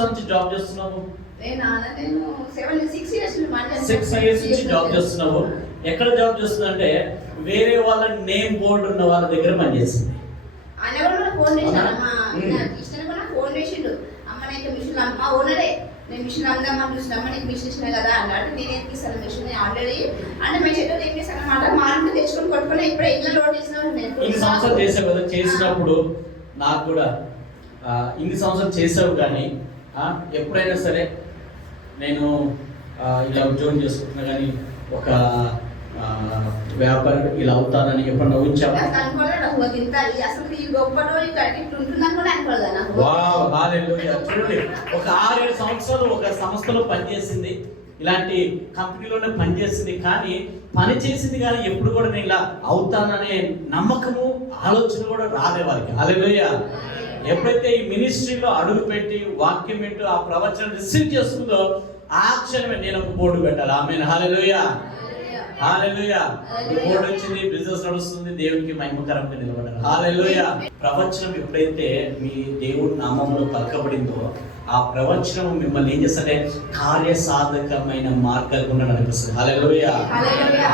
సంవత్సరాల నుంచి జాబ్ చేస్తున్నావు? నేను 6 years 6 years నుంచి జాబ్ చేస్తున్నావు. ఎక్కడ జాబ్ చేస్తున్నావు అంటే వేరే వాళ్ళ నేమ్ బోర్డు ఉన్న వాళ్ళ దగ్గర పనిచేస్తుంది. ఆయన కూడా ఫోన్ చేశాను, అమ్మ ఇష్టం కూడా ఫోన్ చేసిండు, అమ్మ నేను మిషన్ అమ్మ ఓనరే, నేను మిషన్ అమ్దామని చూసినమ్మ నీకు మిషన్ ఇచ్చినా కదా అన్నాడు. నేను ఏం తీసాను మిషన్ ఆల్రెడీ అంటే మీ చెట్టు ఏం చేశాను అనమాట, మా ఇంట్లో తెచ్చుకొని కొట్టుకుని ఇప్పుడే ఇల్లు లోడ్ చేసిన. ఇన్ని సంవత్సరాలు చేసావు కదా, చేసినప్పుడు నాకు కూడా ఇన్ని సంవత్సరాలు చేసావు కానీ ఎప్పుడైనా సరే నేను ఇలా ఉద్యోగం చేసుకుంటున్నా కానీ ఒక వ్యాపారం ఇలా అవుతానని ఎప్పుడన్నా ఊహించావా? చూడండి, ఒక 6-7 సంవత్సరాలు ఒక సంస్థలో పనిచేసింది, ఇలాంటి కంపెనీలోనే పనిచేసింది, కానీ పని చేసింది కానీ ఎప్పుడు కూడా నేను ఇలా అవుతాననే నమ్మకము ఆలోచన కూడా రాలే వారికి. హల్లెలూయా. ఎప్పుడైతే ఈ మినిస్ట్రీలో అడుగు పెట్టి వాక్యం ఏంటో ఆ ప్రవచనం రిసీవ్ చేసుకుందో ఆ క్షణమే నేను ఒక బోర్డు పెట్టాలి. ఆమేన్. హల్లెలూయా. హల్లెలూయా. బోర్డు వచ్చింది, బిజినెస్ నడుస్తుంది, దేవునికి మహిమకరంగా నిలబడాలి. హల్లెలూయా. ప్రవచనం ఎప్పుడైతే మీ దేవుడి నామములో పలకబడిందో ఆ ప్రవచనం మిమ్మల్ని ఏం చేస్తే కార్యసాధకమైన మార్గాలు కూడా నడిపిస్తుంది. హల్లెలూయా.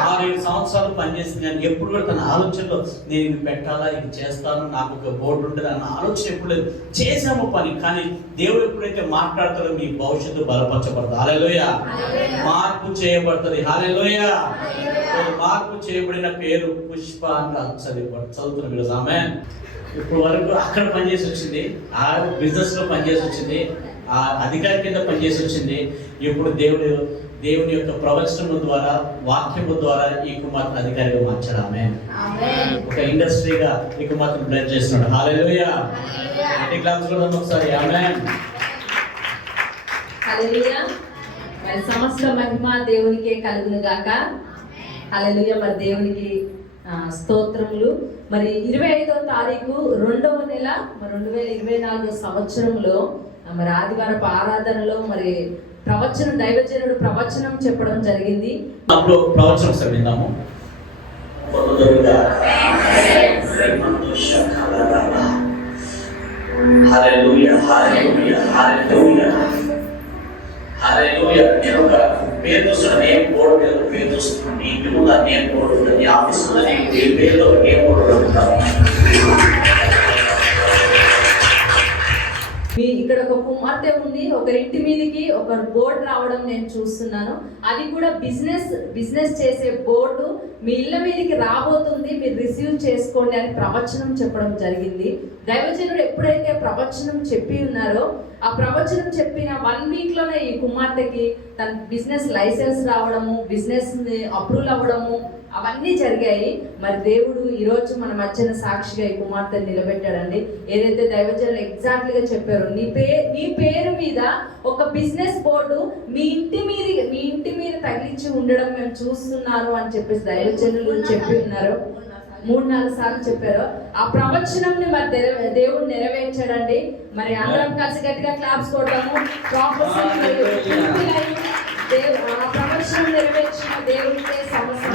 6-7 సంవత్సరాలు పనిచేసింది కానీ ఎప్పుడు కూడా తన ఆలోచనలో నేను ఇది పెట్టాలా, ఇది చేస్తాను, నాకు ఒక బోర్డు ఉంటుంది అన్న ఆలోచన ఎప్పుడు లేదు. చేసాము పని, కానీ దేవుడు ఎప్పుడైతే మాట్లాడతాడో మీ భవిష్యత్తు బలపరచబడుతుంది. హల్లెలూయా. మార్పు చేయబడుతుంది. హల్లెలూయా. మార్పు చేయబడిన పేరు పుష్ప అని చదువుతున్న మీరు. ఆమేన్. ఇప్పుడు వరకు అక్కడ పనిచేసి వచ్చింది, ఆ బిజినెస్ లో పనిచేసి వచ్చింది, ఆ అధికారి కింద పనిచేసి వచ్చింది. ఇప్పుడు దేవుని యొక్క ప్రవచనం ద్వారా, వాక్యము ద్వారా ఈ కుమార్తె అధికారిగా మార్చాడు. ఆమేన్. ఒక ఇండస్ట్రీగా ఈ కుమార్తెను బ్లెస్ చేస్తున్నాడు. హల్లెలూయా. ఈ క్లాస్ లో ఒకసారి ఆమేన్. హల్లెలూయా. మరి సమస్త మహిమ దేవునికే కలుగును గాక. హల్లెలూయా. మరి దేవునికి స్తోత్రములు. మరి 25వ తారీఖు 2వ నెల 2024 సంవత్సరంలో మరి ఆదివారపు ఆరాధనలో మరి ప్రవచనం, దైవజనుడు ప్రవచనం చెప్పడం జరిగింది. అప్పుడు ప్రవచనం విందాము. హల్లెలూయా. హల్లెలూయా. హల్లెలూయా. హల్లెలూయా. నేను ఒక పేరు చూస్తున్నాను, నేమ్ బోర్డు మీద ఒక పేరు చూస్తున్నాను. నీ ఇంటి ముందు నేమ్ బోర్డు ఉంటుంది, ఆఫీస్ ఉంది, ఈ పేరులో నేమ్ బోర్డు ఉంటాను. ఇక్కడ ఒక కుమార్తె ఉంది, ఒకరింటి మీదకి ఒక బోర్డు రావడం నేను చూస్తున్నాను. అది కూడా బిజినెస్ చేసే బోర్డు మీ ఇళ్ళ మీదకి రాబోతుంది, మీరు రిసీవ్ చేసుకోండి అని ప్రవచనం చెప్పడం జరిగింది. దైవజనుడు ఎప్పుడైతే ప్రవచనం చెప్పి ఉన్నారో ఆ ప్రవచనం చెప్పిన 1 week లోనే ఈ కుమార్తెకి తన బిజినెస్ లైసెన్స్ రావడము, బిజినెస్ అప్రూవల్ అవ్వడము అవన్నీ జరిగాయి. మరి దేవుడు ఈరోజు మన మధ్యన సాక్షిగా ఈ కుమార్తెను నిలబెట్టాడండి. ఏదైతే దైవజనులు ఎగ్జాక్ట్లీగా చెప్పారో నీ పేరు మీద ఒక బిజినెస్ బోర్డు మీ ఇంటి మీద తగిలించి ఉండడం మేము చూస్తున్నారు అని చెప్పేసి దైవజనులు చెప్పి ఉన్నారు. 3-4 సార్లు చెప్పారు. ఆ ప్రవచనంని మరి దేవుడు నెరవేర్చాడండి. మరి అందరం కలిసి గట్టిగా క్లాప్స్ కొడతాము. ఆ ప్రవచనం నెరవేర్చిన దేవుడికే సమస్య.